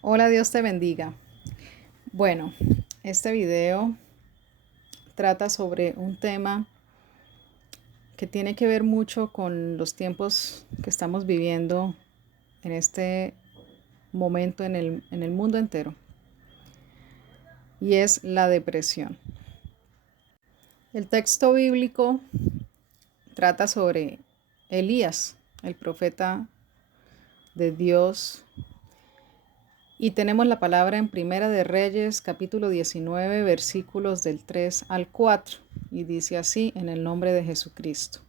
Hola, Dios te bendiga. Bueno, este video trata sobre un tema que tiene que ver mucho con los tiempos que estamos viviendo en este momento en el mundo entero, y es la depresión. El texto bíblico trata sobre Elías, el profeta de Dios. Y tenemos la palabra en Primera de Reyes, capítulo 19, versículos del 3 al 4. Y dice así, en el nombre de Jesucristo.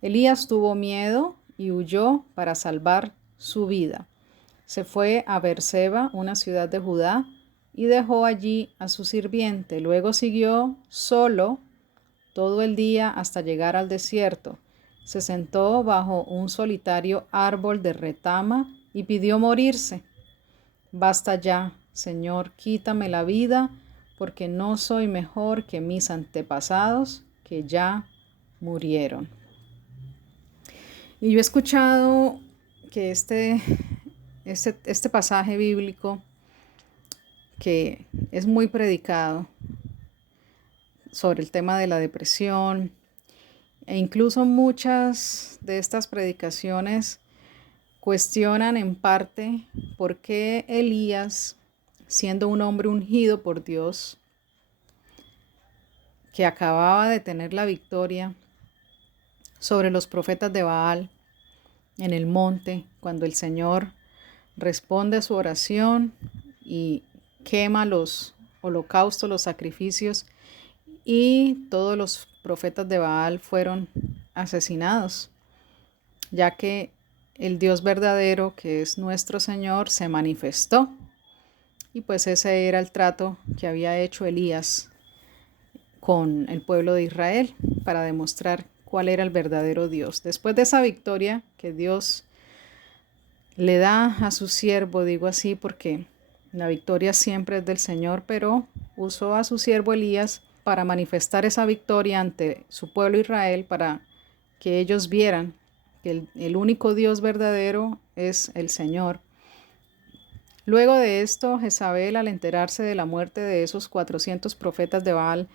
Elías tuvo miedo y huyó para salvar su vida. Se fue a Beerseba, una ciudad de Judá, y dejó allí a su sirviente. Luego siguió solo todo el día hasta llegar al desierto. Se sentó bajo un solitario árbol de retama y pidió morirse. Basta ya, Señor, quítame la vida, porque no soy mejor que mis antepasados que ya murieron. Y yo he escuchado que este pasaje bíblico, que es muy predicado sobre el tema de la depresión, e incluso muchas de estas predicaciones cuestionan en parte por qué Elías, siendo un hombre ungido por Dios, que acababa de tener la victoria sobre los profetas de Baal en el monte, cuando el Señor responde a su oración y quema los holocaustos, los sacrificios, y todos los profetas de Baal fueron asesinados, ya que el Dios verdadero, que es nuestro Señor, se manifestó. Y pues ese era el trato que había hecho Elías con el pueblo de Israel para demostrar cuál era el verdadero Dios. Después de esa victoria que Dios le da a su siervo, digo así porque la victoria siempre es del Señor, pero usó a su siervo Elías para manifestar esa victoria ante su pueblo Israel, para que ellos vieran que el único Dios verdadero es el Señor. Luego de esto, Jezabel, al enterarse de la muerte de esos 400 profetas de Baal,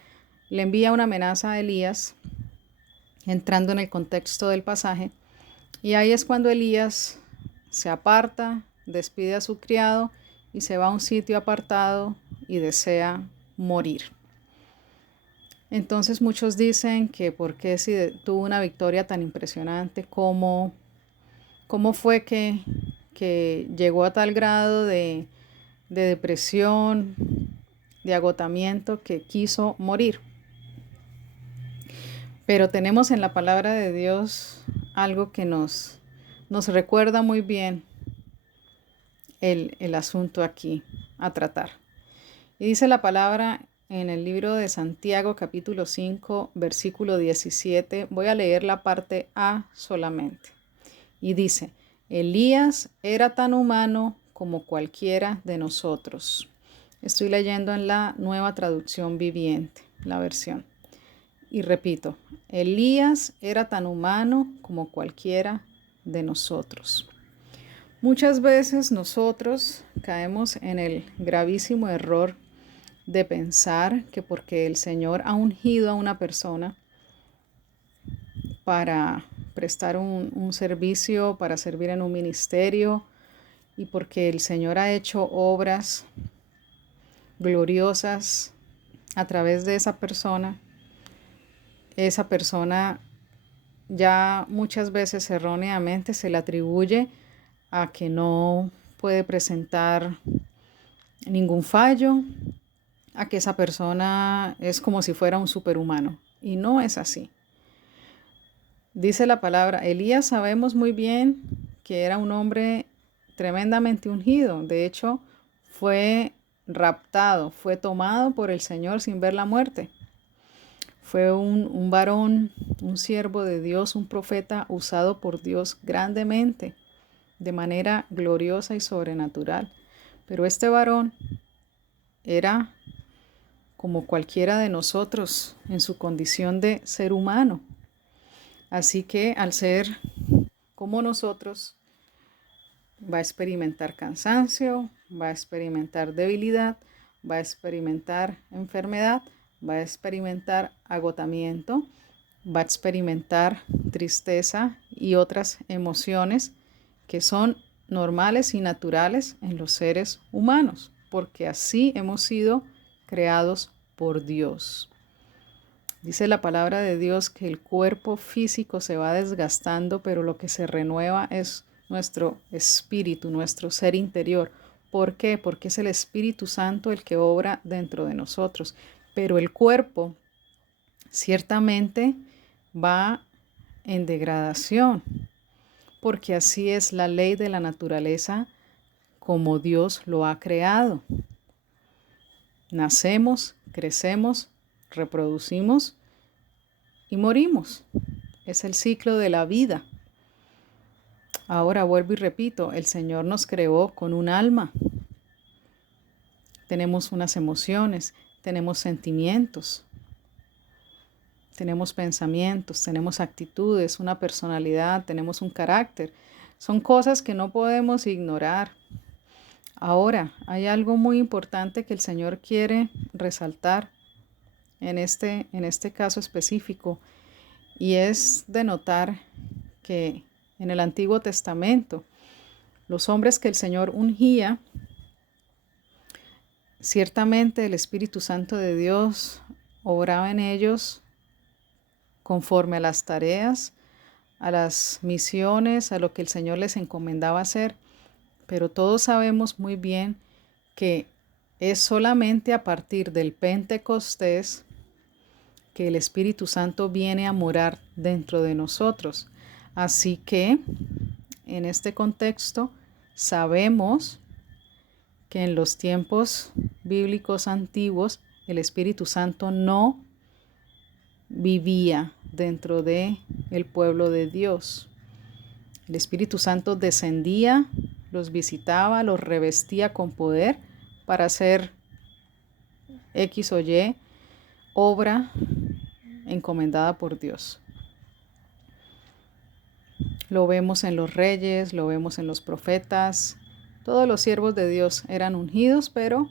le envía una amenaza a Elías, entrando en el contexto del pasaje, y ahí es cuando Elías se aparta, despide a su criado y se va a un sitio apartado y desea morir. Entonces muchos dicen que por qué si tuvo una victoria tan impresionante, cómo fue que llegó a tal grado de depresión, de agotamiento, que quiso morir. Pero tenemos en la palabra de Dios algo que nos recuerda muy bien el asunto aquí a tratar. Y dice la palabra en el libro de Santiago, capítulo 5, versículo 17. Voy a leer la parte A solamente. Y dice: Elías era tan humano como cualquiera de nosotros. Estoy leyendo en la Nueva Traducción Viviente, la versión. Y repito, Elías era tan humano como cualquiera de nosotros. Muchas veces nosotros caemos en el gravísimo error de pensar que porque el Señor ha ungido a una persona para prestar un servicio, para servir en un ministerio, y porque el Señor ha hecho obras gloriosas a través de esa persona ya muchas veces erróneamente se le atribuye a que no puede presentar ningún fallo, a que esa persona es como si fuera un superhumano. Y no es así. Dice la palabra, Elías sabemos muy bien que era un hombre tremendamente ungido. De hecho, fue raptado, fue tomado por el Señor sin ver la muerte. Fue un varón, un siervo de Dios, un profeta usado por Dios grandemente, de manera gloriosa y sobrenatural. Pero este varón era como cualquiera de nosotros en su condición de ser humano. Así que al ser como nosotros, va a experimentar cansancio, va a experimentar debilidad, va a experimentar enfermedad, va a experimentar agotamiento, va a experimentar tristeza y otras emociones que son normales y naturales en los seres humanos, porque así hemos sido creados por Dios. Dice la palabra de Dios que el cuerpo físico se va desgastando, pero lo que se renueva es nuestro espíritu, nuestro ser interior. ¿Por qué? Porque es el Espíritu Santo el que obra dentro de nosotros. Pero el cuerpo ciertamente va en degradación, porque así es la ley de la naturaleza como Dios lo ha creado. Nacemos, crecemos, reproducimos y morimos. Es el ciclo de la vida. Ahora vuelvo y repito, el Señor nos creó con un alma. Tenemos unas emociones, tenemos sentimientos, tenemos pensamientos, tenemos actitudes, una personalidad, tenemos un carácter. Son cosas que no podemos ignorar. Ahora, hay algo muy importante que el Señor quiere resaltar en este caso específico, y es de notar que en el Antiguo Testamento, los hombres que el Señor ungía, ciertamente el Espíritu Santo de Dios obraba en ellos conforme a las tareas, a las misiones, a lo que el Señor les encomendaba hacer. Pero todos sabemos muy bien que es solamente a partir del Pentecostés que el Espíritu Santo viene a morar dentro de nosotros. Así que, en este contexto, sabemos que en los tiempos bíblicos antiguos el Espíritu Santo no vivía dentro de el pueblo de Dios. El Espíritu Santo descendía, los visitaba, los revestía con poder para hacer X o Y obra encomendada por Dios. Lo vemos en los reyes, lo vemos en los profetas. Todos los siervos de Dios eran ungidos, pero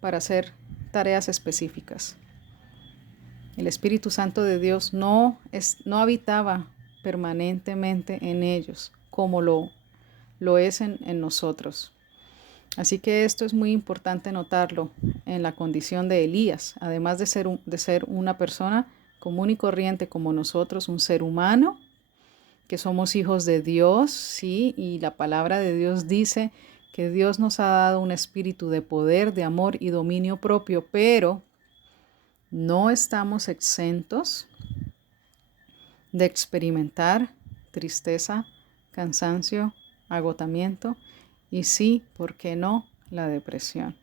para hacer tareas específicas. El Espíritu Santo de Dios no habitaba permanentemente en ellos, como lo es en nosotros. Así que esto es muy importante notarlo en la condición de Elías. Además de ser una persona común y corriente como nosotros, un ser humano, que somos hijos de Dios, sí, y la palabra de Dios dice que Dios nos ha dado un espíritu de poder, de amor y dominio propio, pero no estamos exentos de experimentar tristeza, cansancio, agotamiento y sí, ¿por qué no?, la depresión.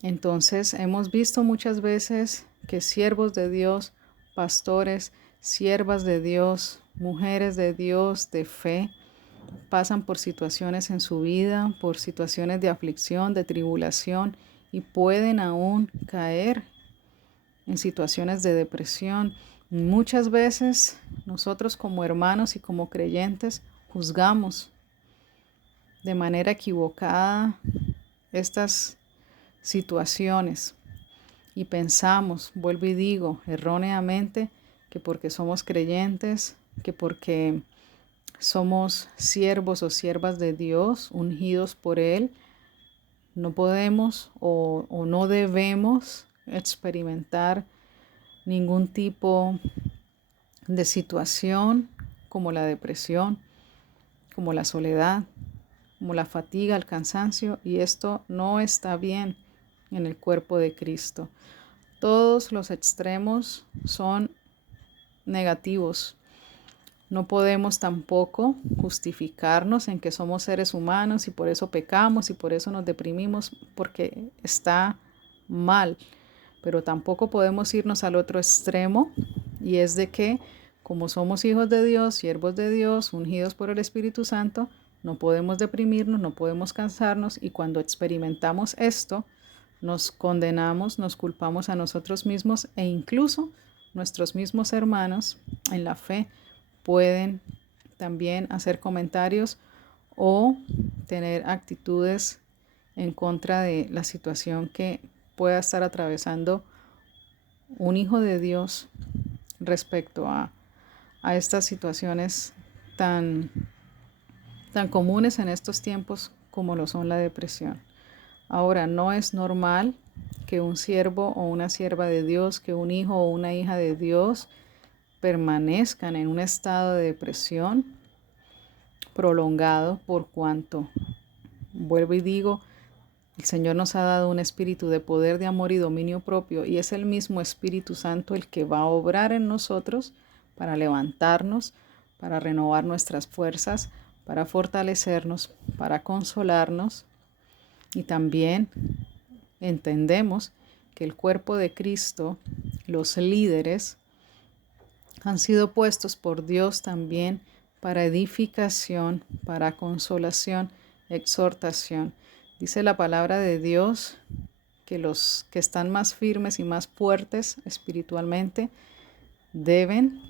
Entonces, hemos visto muchas veces que siervos de Dios, pastores, siervas de Dios, mujeres de Dios, de fe, pasan por situaciones en su vida, por situaciones de aflicción, de tribulación, y pueden aún caer en situaciones de depresión. Muchas veces nosotros como hermanos y como creyentes juzgamos de manera equivocada estas situaciones y pensamos, vuelvo y digo, erróneamente, que porque somos creyentes, que porque somos siervos o siervas de Dios, ungidos por Él, no podemos o no debemos experimentar ningún tipo de situación como la depresión, como la soledad, como la fatiga, el cansancio, y esto no está bien en el cuerpo de Cristo. Todos los extremos son negativos. No podemos tampoco justificarnos en que somos seres humanos y por eso pecamos y por eso nos deprimimos, porque está mal. Pero tampoco podemos irnos al otro extremo, y es de que como somos hijos de Dios, siervos de Dios, ungidos por el Espíritu Santo, no podemos deprimirnos, no podemos cansarnos, y cuando experimentamos esto, nos condenamos, nos culpamos a nosotros mismos, e incluso nuestros mismos hermanos en la fe pueden también hacer comentarios o tener actitudes en contra de la situación que pueda estar atravesando un hijo de Dios respecto a estas situaciones tan, tan comunes en estos tiempos como lo son la depresión. Ahora, no es normal que un siervo o una sierva de Dios, que un hijo o una hija de Dios permanezcan en un estado de depresión prolongado, por cuanto, vuelvo y digo, el Señor nos ha dado un espíritu de poder, de amor y dominio propio, y es el mismo Espíritu Santo el que va a obrar en nosotros para levantarnos, para renovar nuestras fuerzas, para fortalecernos, para consolarnos. Y también entendemos que el cuerpo de Cristo, los líderes, han sido puestos por Dios también para edificación, para consolación, exhortación. Dice la palabra de Dios que los que están más firmes y más fuertes espiritualmente deben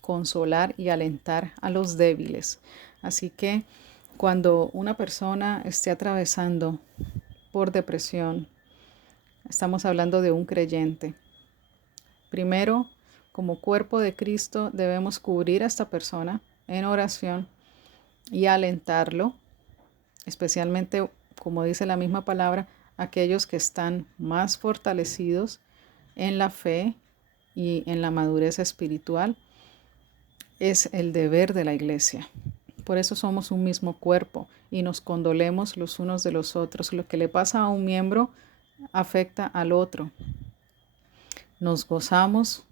consolar y alentar a los débiles. Así que cuando una persona esté atravesando por depresión, estamos hablando de un creyente. Primero, como cuerpo de Cristo, debemos cubrir a esta persona en oración y alentarlo, especialmente, como dice la misma palabra, aquellos que están más fortalecidos en la fe y en la madurez espiritual. Es el deber de la iglesia. Por eso somos un mismo cuerpo y nos condolemos los unos de los otros. Lo que le pasa a un miembro afecta al otro. Nos gozamos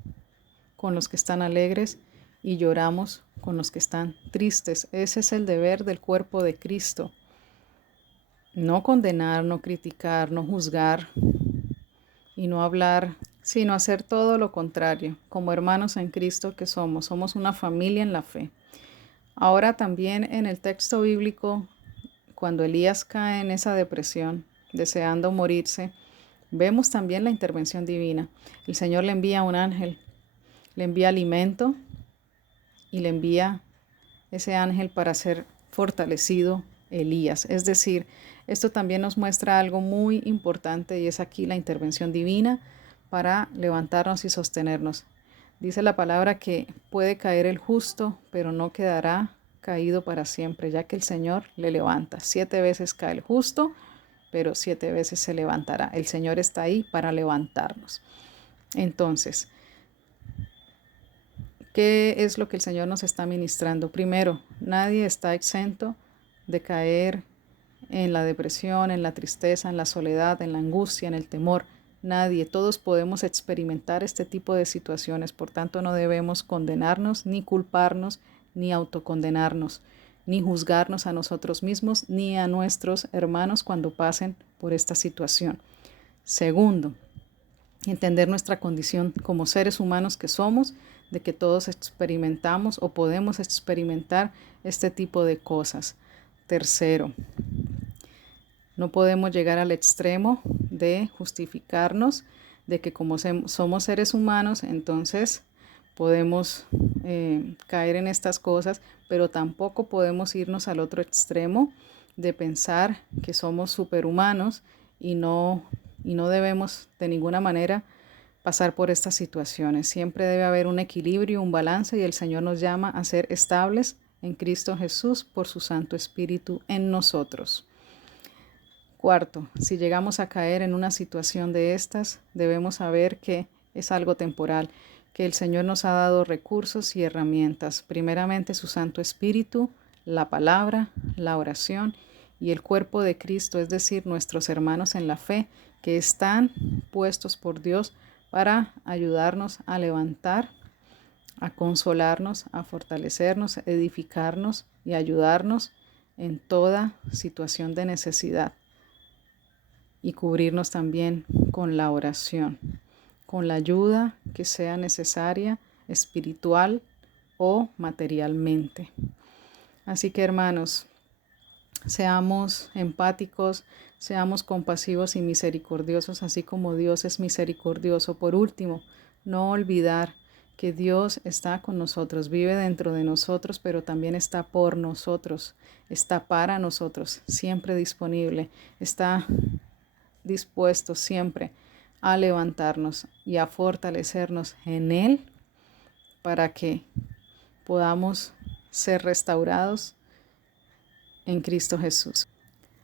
con los que están alegres y lloramos con los que están tristes. Ese es el deber del cuerpo de Cristo. No condenar, no criticar, no juzgar y no hablar, sino hacer todo lo contrario, como hermanos en Cristo que somos una familia en la fe. Ahora también en el texto bíblico, cuando Elías cae en esa depresión, deseando morirse, vemos también la intervención divina. El Señor le envía un ángel, le envía alimento y le envía ese ángel para ser fortalecido Elías. Es decir, esto también nos muestra algo muy importante y es aquí la intervención divina para levantarnos y sostenernos. Dice la palabra que puede caer el justo, pero no quedará caído para siempre, ya que el Señor le levanta. 7 veces cae el justo, pero 7 veces se levantará. El Señor está ahí para levantarnos. Entonces, ¿qué es lo que el Señor nos está ministrando? Primero, nadie está exento de caer en la depresión, en la tristeza, en la soledad, en la angustia, en el temor. Nadie, todos podemos experimentar este tipo de situaciones, por tanto no debemos condenarnos, ni culparnos, ni autocondenarnos, ni juzgarnos a nosotros mismos, ni a nuestros hermanos cuando pasen por esta situación. Segundo, entender nuestra condición como seres humanos que somos, de que todos experimentamos o podemos experimentar este tipo de cosas. Tercero, no podemos llegar al extremo de justificarnos de que como somos seres humanos, entonces podemos caer en estas cosas, pero tampoco podemos irnos al otro extremo de pensar que somos superhumanos y no debemos de ninguna manera pasar por estas situaciones. Siempre debe haber un equilibrio, un balance, y el Señor nos llama a ser estables en Cristo Jesús por su Santo Espíritu en nosotros. Cuarto, si llegamos a caer en una situación de estas, debemos saber que es algo temporal, que el Señor nos ha dado recursos y herramientas, primeramente su Santo Espíritu, la palabra, la oración y el cuerpo de Cristo, es decir, nuestros hermanos en la fe, que están puestos por Dios para ayudarnos a levantar, a consolarnos, a fortalecernos, a edificarnos y ayudarnos en toda situación de necesidad. Y cubrirnos también con la oración, con la ayuda que sea necesaria, espiritual o materialmente. Así que hermanos, seamos empáticos, seamos compasivos y misericordiosos, así como Dios es misericordioso. Por último, no olvidar que Dios está con nosotros, vive dentro de nosotros, pero también está por nosotros, está para nosotros, siempre disponible, está dispuesto siempre a levantarnos y a fortalecernos en Él para que podamos ser restaurados en Cristo Jesús.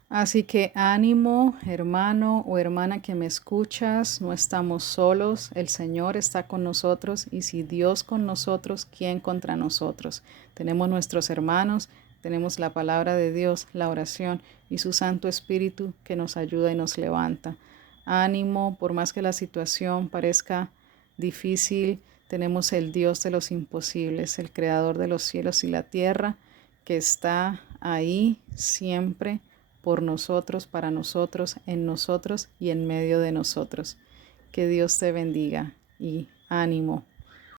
Así que ánimo, hermano o hermana que me escuchas, no estamos solos, el Señor está con nosotros y si Dios con nosotros, ¿quién contra nosotros? Tenemos nuestros hermanos, tenemos la palabra de Dios, la oración y su Santo Espíritu que nos ayuda y nos levanta. Ánimo, por más que la situación parezca difícil, tenemos el Dios de los imposibles, el Creador de los cielos y la tierra, que está ahí siempre por nosotros, para nosotros, en nosotros y en medio de nosotros. Que Dios te bendiga y ánimo.